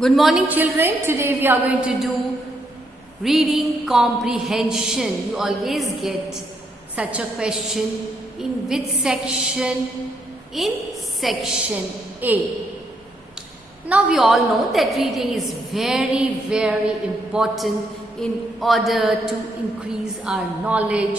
Good morning, children. Today we are going to do reading comprehension. You always get such a question in which section? In section A. Now we all know that reading is very, very important in order to increase our knowledge,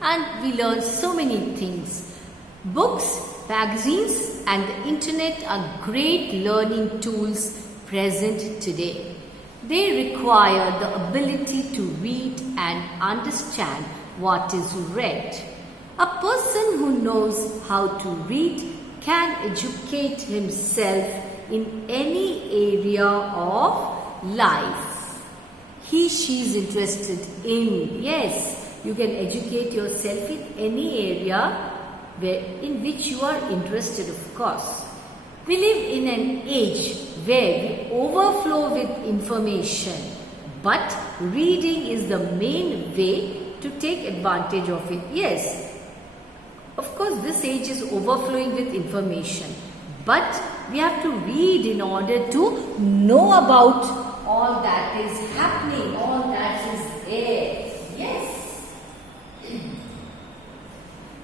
and we learn so many things. Books, magazines and the internet are great learning tools present today. They require the ability to read and understand what is read. A person who knows how to read can educate himself in any area of life she is interested in. Yes, you can educate yourself in any area in which you are interested, of course. We live in an age where we overflow with information, but reading is the main way to take advantage of it. Yes, of course this age is overflowing with information, but we have to read in order to know about all that is happening, all that is there. Yes.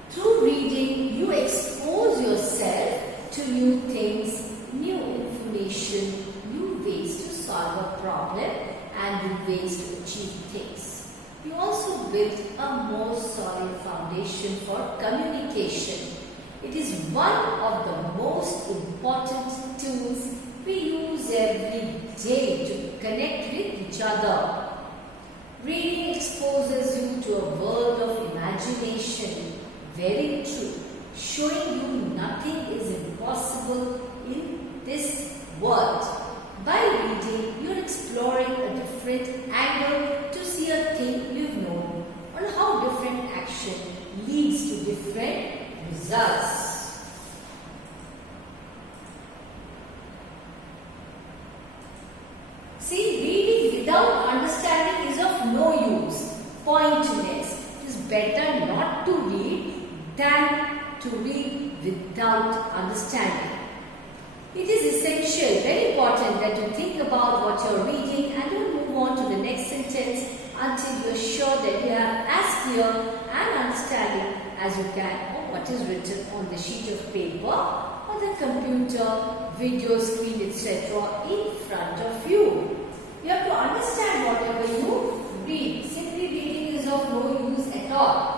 Through reading, you expose yourself to new things, new information, new ways to solve a problem and new ways to achieve things. You also build a more solid foundation for communication. It is one of the most important tools we use every day to connect with each other. Reading exposes you to a world of imagination. Very true. Showing you nothing is impossible in this world. By reading, you're exploring a different angle to see a thing you've known, on how different action leads to different results. See, reading without understanding is of no use, pointless. It is better not to read than to read without understanding. It is essential, very important that you think about what you are reading and don't move on to the next sentence until you are sure that you have as clear an understanding as you can of what is written on the sheet of paper or the computer, video screen, etc. in front of you. You have to understand whatever you read. Simply reading is of no use at all.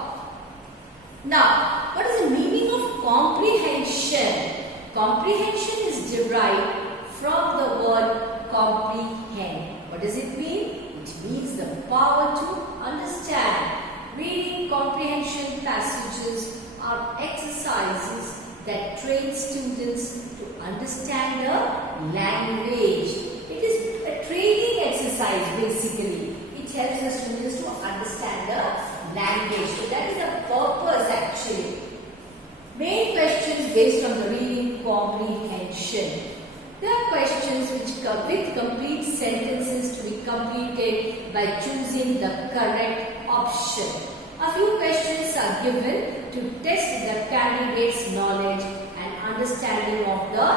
Now, what is the meaning of comprehension? Comprehension is derived from the word comprehend. What does it mean? It means the power to understand. Reading comprehension passages are exercises that train students to understand the language. It is a training exercise basically. It helps the students to understand the language. So that is the purpose actually. Main questions based on the reading comprehension. There are questions which come with complete sentences to be completed by choosing the correct option. A few questions are given to test the candidate's knowledge and understanding of the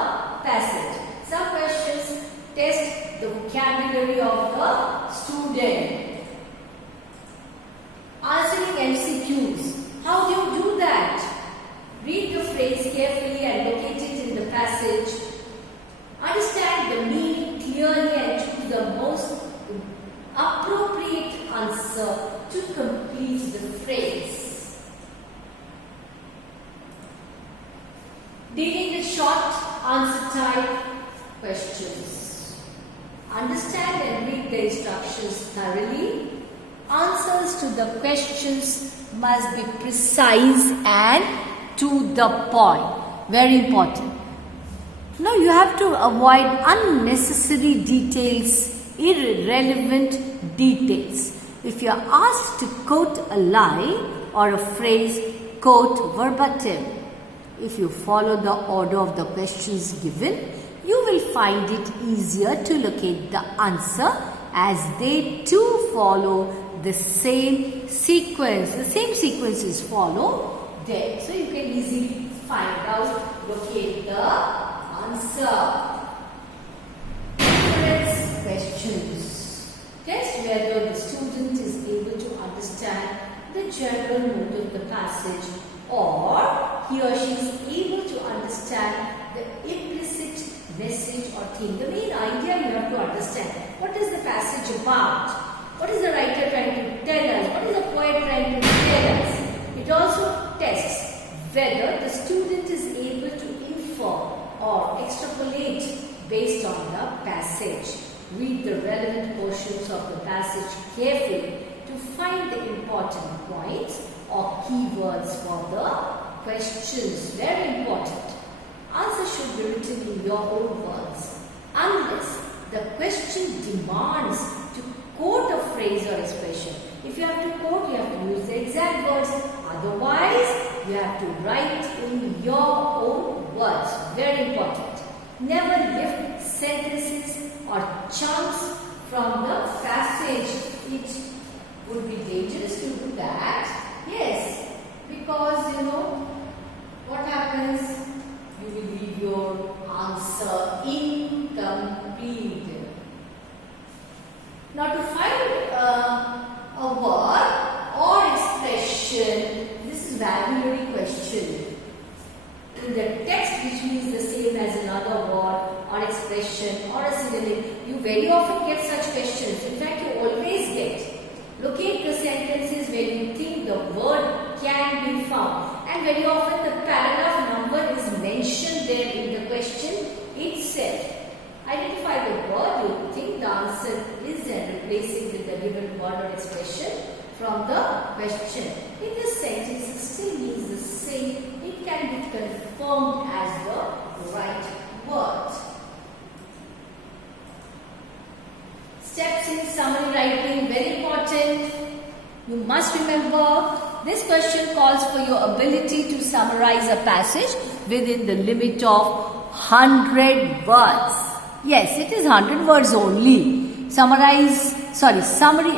passage. Some questions test the vocabulary of the student. Answering MCQs. How do you do that? Read the phrase carefully and locate it in the passage. Understand the meaning clearly and choose the most appropriate answer to complete the phrase. Dealing with short answer type questions. Understand and read the instructions thoroughly. Answers to the questions must be precise and to the point. Very important. Now you have to avoid unnecessary details, irrelevant details. If you are asked to quote a line or a phrase, quote verbatim. If you follow the order of the questions given, you will find it easier to locate the answer as they too follow the same sequence. The same sequence is followed there. So you can easily find out, locate the answer. general mood of the passage, or he or she is able to understand the implicit message or theme. The main idea you have to understand. What is the passage about? What is the writer trying to tell us? What is the poet trying to tell us? It also tests whether the student is able to infer or extrapolate based on the passage. Read the relevant portions of the passage carefully to find the important points or keywords for the questions. Very important. Answer should be written in your own words, unless the question demands to quote a phrase or expression. If you have to quote, you have to use the exact words. Otherwise, you have to write in your own words. Very important. Never lift sentences or chunks from the passage. It would be dangerous to do that. Yes, because what happens? You will leave your answer incomplete. Now to find a word or expression, this is vocabulary question. In the text which means the same as another word or expression or a synonym, you very often get such questions. In fact, you always get. Locate the sentences where you think the word can be found. And very often the paragraph number is mentioned there in the question itself. Identify the word you think the answer is and replace it with the given word or expression from the question. If the sentence still means the same, it can be confirmed as the right word. Steps in summary writing, very important. You must remember this question calls for your ability to summarize a passage within the limit of 100 words. Yes, it is 100 words only. Summary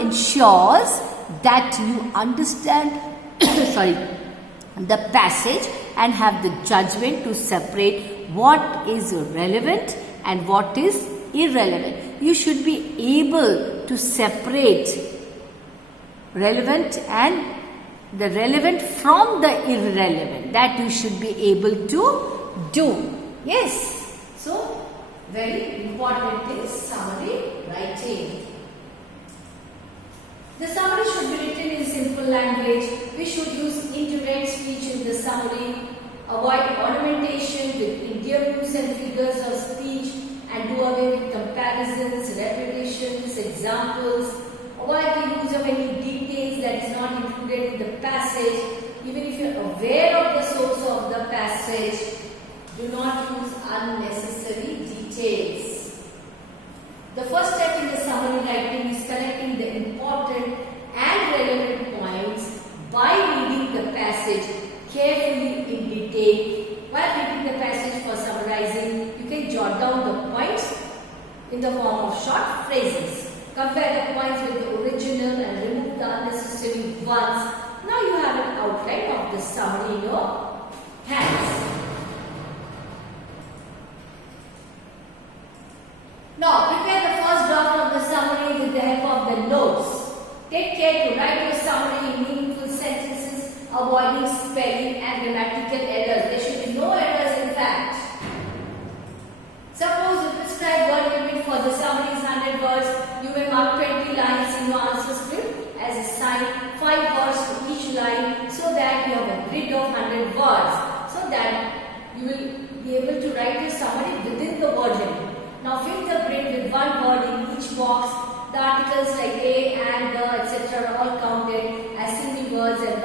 ensures that you understand the passage and have the judgment to separate what is relevant and what is irrelevant. You should be able to separate relevant and the relevant from the irrelevant. That you should be able to do. Yes. So, very important is summary writing. The summary should be written in simple language. We should use indirect speech in the summary. Avoid ornamentation with idioms and figures of speech and do away with comparisons, repetitions, examples. Avoid the use of any details that is not included in the passage. Even if you are aware of the source of the passage, do not use unnecessary details. The first step in the summary writing is collecting the important and relevant points by reading the passage carefully in detail. While reading the passage for summarizing, you can jot down the points in the form of short phrases. Compare the points with the original and remove the unnecessary ones. Now you have an outline of the summary in your hands. Now prepare the first draft of the summary with the help of the notes. Take care to write your summary in meaningful sentences, avoiding spelling and grammatical errors. There should be no errors in fact. Suppose the prescribed word limit for the summary is 100 words. You may mark 20 lines in your answer script as a sign, 5 words to each line, so that you have a grid of 100 words, so that you will be able to write your summary within the word limit. Now fill the grid with one word in each box. The articles like a, and, the, etc. are all counted as single words, and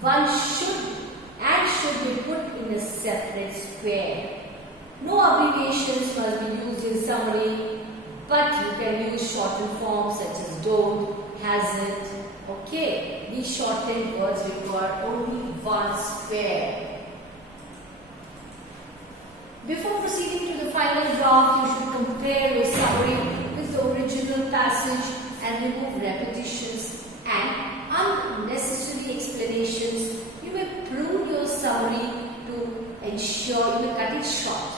one should be put in a separate square. No abbreviations must be used in summary, but you can use shortened forms such as don't, hasn't. Okay, these shortened words require only one square. Before proceeding to the final draft, you should compare your summary with the original passage and remove repetitions and unnecessary explanations. You may prune your summary to ensure, you may cut it short,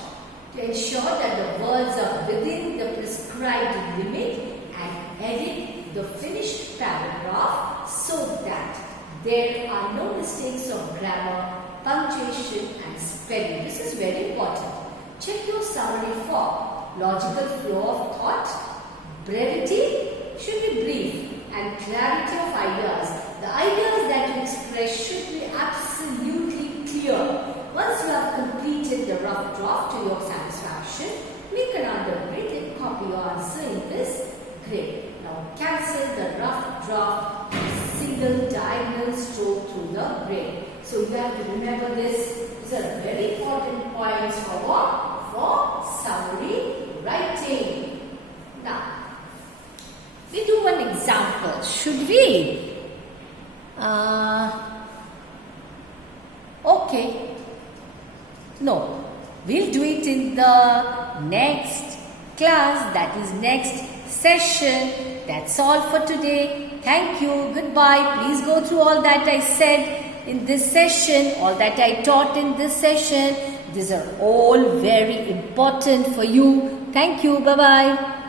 to ensure that the words are within the prescribed limit, and edit the finished paragraph so that There are no mistakes of grammar, punctuation and spelling. This is very important. Check your summary for logical flow of thought, brevity, should be brief, and clarity of ideas. The ideas that you express should be absolutely clear. Once you have completed the rough draft to your satisfaction, make another grid and copy your answer in this grid. Now cancel the rough draft, single diagonal stroke through the grid. So you have to remember this. These are very important points for what? For summary writing. Now, we do an example. Should we? Okay. No. We'll do it in the next class. That is next session. That's all for today. Thank you. Goodbye. Please go through all that I said in this session, all that I taught in this session. These are all very important for you. Thank you. Bye-bye.